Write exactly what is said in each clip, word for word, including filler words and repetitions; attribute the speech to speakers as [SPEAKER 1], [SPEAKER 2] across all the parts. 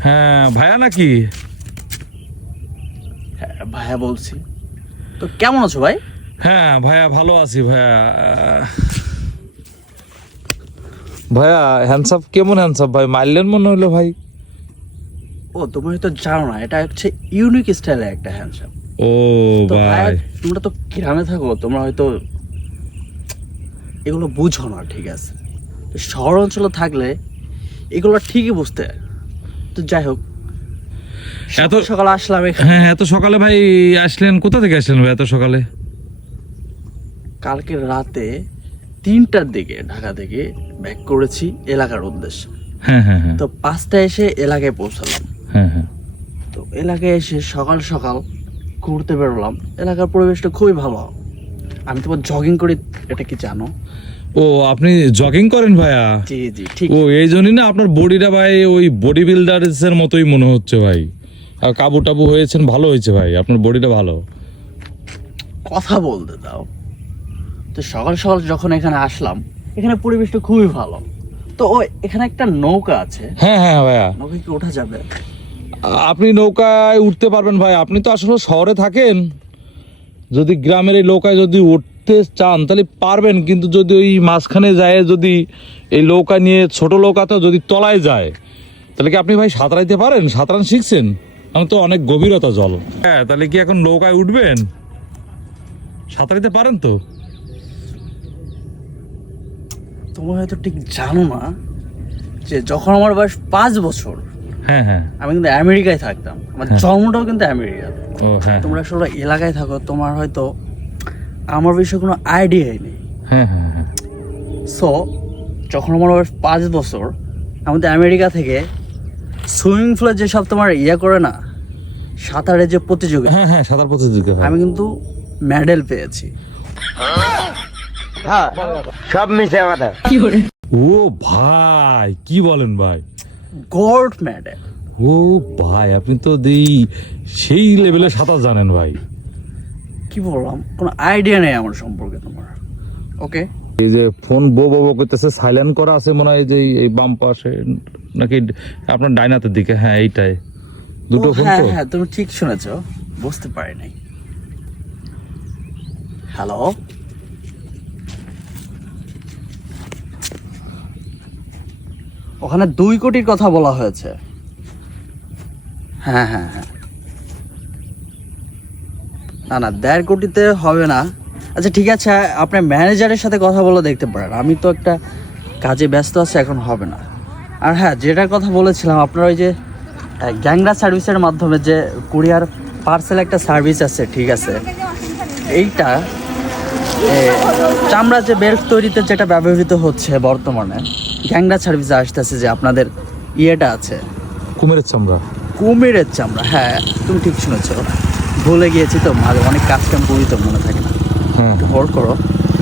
[SPEAKER 1] হ্যাঁ ভাইয়া নাকি?
[SPEAKER 2] হ্যাঁ ভাইয়া বলছি। তো কেমন আছো ভাই?
[SPEAKER 1] হ্যাঁ ভাইয়া ভালো আছি ভাইয়া। ভাইয়া হ্যান্ডসাপ কেমন হ্যান্ডসাপ ভাই, মারলেন মনে হলো ভাই।
[SPEAKER 2] ও তুমি হয়তো জানো না, এটা হচ্ছে ইউনিক স্টাইলের একটা হ্যান্ডশেক।
[SPEAKER 1] ও
[SPEAKER 2] তো ভাইয়া
[SPEAKER 1] ভাই,
[SPEAKER 2] তোমরা তো গ্রামে থাকো, তোমরা হয়তো এগুলো বুঝো না, ঠিক আছে? তো শহর অঞ্চলে থাকলে এগুলো ঠিকই বুঝতে। তো যাই হোক,
[SPEAKER 1] এত
[SPEAKER 2] এত সকালে আসলাম এখানে।
[SPEAKER 1] হ্যাঁ এত সকালে ভাই আসলেন, কোথা থেকে আসলেন ভাই এত সকালে?
[SPEAKER 2] কালকে রাতে তিনটার দিকে ঢাকা থেকে ব্যাক করেছি এলাকার উদ্দেশ্যে।
[SPEAKER 1] হ্যাঁ হ্যাঁ হ্যাঁ
[SPEAKER 2] তো পাঁচটায় এসে এলাকায় পৌঁছালাম।
[SPEAKER 1] হ্যাঁ হ্যাঁ।
[SPEAKER 2] তো এলাকায় এসে সকাল সকাল ঘুরতে বেরোলাম। এলাকার পরিবেশটা খুবই ভালো। আমি তোমার জগিং করি, এটা কি জানো?
[SPEAKER 1] ও আপনি জগিং করেন ভাইয়া?
[SPEAKER 2] জি জি ঠিক।
[SPEAKER 1] ও এই জন্যই না আপনার বডিটা ভাই ওই বডি বিল্ডার্সের মতোই মনে হচ্ছে ভাই। আর কাবু টাবু হয়েছেন, ভালো হয়েছে ভাই, আপনার বডিটা ভালো।
[SPEAKER 2] কথা বলতে দাও। তো সকাল সকাল যখন এখানে আসলাম, এখানে পরিবেশটা খুবই ভালো। তো ওই এখানে একটা নৌকা আছে,
[SPEAKER 1] হ্যাঁ হ্যাঁ ভাইয়া,
[SPEAKER 2] নৌকা কি ওঠা যাবে?
[SPEAKER 1] আপনি নৌকায় উঠতে পারবেন ভাই। আপনি তো আসলে শহরে থাকেন, যদি গ্রামের এই নৌকায় যদি উঠতে চান তাহলে পারবেন, কিন্তু যদি ওই মাঝখানে যায়, যদি এই নৌকা নিয়ে ছোট নৌকাতেও যদি তলায় যায়, তাহলে কি আপনি ভাই সাঁতরাইতে পারেন? সাঁতরান শিখছেন? আমি তো অনেক গভীরতা জল। হ্যাঁ তাহলে কি এখন নৌকায় উঠবেন? সাঁতরাইতে পারেন তো?
[SPEAKER 2] তুমি হয়তো ঠিক জানো না যে যখন আমার বয়স পাঁচ বছর,
[SPEAKER 1] হ্যাঁ হ্যাঁ।
[SPEAKER 2] আমি কিন্তু আমেরিকায় থাকতাম। আমার
[SPEAKER 1] হ্যাঁ।
[SPEAKER 2] জন্মটাও কিন্তু আমেরিকাতে।
[SPEAKER 1] ও হ্যাঁ
[SPEAKER 2] তোমরা আসলে এলাকায় থাকো, তোমার হয়তো আমার বিষয়ে কোনো আইডিয়াই নেই।
[SPEAKER 1] হ্যাঁ হ্যাঁ হ্যাঁ।
[SPEAKER 2] সো যখন আমার বয়স পাঁচ বছর, আমাদের আমেরিকা থেকে সুইমিং পুলে যেসব তোমার ইয়ে করে না, সাঁতারের যে প্রতিযোগিতা,
[SPEAKER 1] হ্যাঁ হ্যাঁ সাঁতার প্রতিযোগিতা হয়।
[SPEAKER 2] আমি কিন্তু মেডেল পেয়েছি।
[SPEAKER 3] হ্যাঁ সব মিশে কথা।
[SPEAKER 1] ও ভাই কি বলেন ভাই?
[SPEAKER 2] Gold medal.
[SPEAKER 1] ও ভাই আপনি তো এই সেই লেভেলে সাঁতার জানেন ভাই।
[SPEAKER 2] কি বললাম, কোনো আইডিয়া নেই আমার সম্পর্কে তোমার। ওকে,
[SPEAKER 1] এই যে ফোন বো বো বো করতেছে, সাইলেন্ট করা আছে মনে হয় যে এই বাম পাশে নাকি আপনার ডাইনাতের দিকে? হ্যাঁ এইটাই দুটো ফোন
[SPEAKER 2] হ্যাঁ
[SPEAKER 1] তো।
[SPEAKER 2] হ্যাঁ তুমি ঠিক শুনেছ, বুঝতে পারি নাই। হ্যালো, ওখানে দুই কোটির কথা বলা হয়েছে। হ্যাঁ হ্যাঁ হ্যাঁ, না না দেড় কোটিতে হবে না। আচ্ছা ঠিক আছে, আপনার ম্যানেজারের সাথে কথা বলে দেখতে পারেন। আমি তো একটা কাজে ব্যস্ত আছি, এখন হবে না। আর হ্যাঁ, যেটার কথা বলেছিলাম, আপনার ওই যে গ্যাংরা সার্ভিসের মাধ্যমে যে কুরিয়ার পার্সেল একটা সার্ভিস আছে, ঠিক আছে? এইটা এ, চামড়া যে বেল্ট তৈরিতে যেটা ব্যবহৃত হচ্ছে বর্তমানে, গ্যাংরা সার্ভিসে আসতেছে যে আপনাদের ইয়েটা আছে,
[SPEAKER 1] কুমিরের চামড়া।
[SPEAKER 2] কুমিরের চামড়া। হ্যাঁ তুমি ঠিক শুনেছো, ভুলে গিয়েছি তো, মাঝে অনেক কাজ কাম করি তো মনে থাকে না।
[SPEAKER 1] হ্যাঁ
[SPEAKER 2] একটু হোল্ড করো।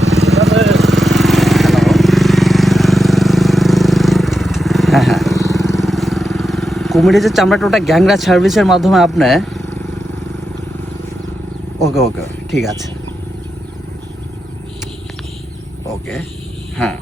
[SPEAKER 2] হ্যাঁ হ্যাঁ, কুমিরের যে চামড়াটা, ওটা গ্যাংরা সার্ভিসের মাধ্যমে আপনি। ওকে ওকে ঠিক আছে, ওকে হ্যাঁ।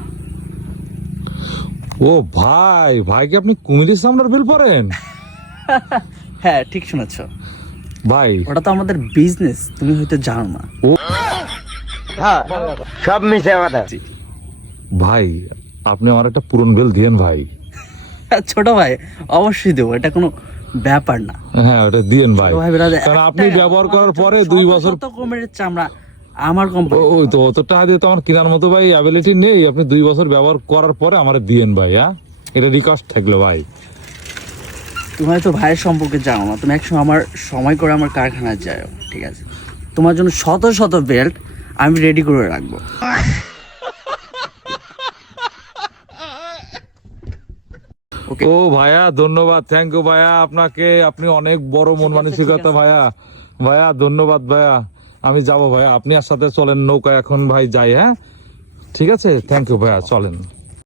[SPEAKER 1] ও ভাই, ভাই কি আপনি কুমিরের চামড়ার বিল পড়েন?
[SPEAKER 2] হ্যাঁ ঠিক শুনেছো
[SPEAKER 1] ভাই
[SPEAKER 2] ওটা তো আমাদের বিজনেস, তুমি হয়তো জানো না।
[SPEAKER 3] হ্যাঁ সব মিশে কথা।
[SPEAKER 1] ভাই আপনি আমার একটা পুরন বিল দিয়েন ভাই।
[SPEAKER 2] ছোট ভাই অবশ্যই দেবো, এটা কোনো ব্যাপার না।
[SPEAKER 1] হ্যাঁ ওটা দিয়েন ভাই,
[SPEAKER 2] ছোট ভাই বিরাদে,
[SPEAKER 1] কারণ আপনি
[SPEAKER 2] একটা-
[SPEAKER 1] ব্যবহার করার পরে
[SPEAKER 2] শত
[SPEAKER 1] দুই বছর।
[SPEAKER 2] শত কুমিরের চামড়া আমার কোম্পানি।
[SPEAKER 1] ওই তো অত টাকা দিয়ে তো আমার কেনার মতো ভাই অ্যাবিলিটি নেই। আপনি দুই বছর ব্যবহার করার পরে আমার দিয়েন ভাই। হ্যাঁ এটা রিকোয়েস্ট থাকলো ভাই।
[SPEAKER 2] তুমি হয়তো ভাইয়ের সম্পর্কে জানো না, তুমি একসময় আমার সময় করে আমার কারখানায় যাও, ঠিক আছে? তোমার জন্য শত শত বেল্ট আমি রেডি করে রাখবো।
[SPEAKER 1] ও ভাইয়া ধন্যবাদ, থ্যাংক ইউ ভাইয়া আপনাকে। আপনি অনেক বড় মন মানসিকতা ভাইয়া। ভাইয়া ধন্যবাদ ভাইয়া, আমি যাব ভাইয়া, আপনি আর সাথে চলেন নৌকা এখন ভাই যাই। হ্যাঁ ঠিক আছে, থ্যাংক ইউ ভাইয়া, চলেন।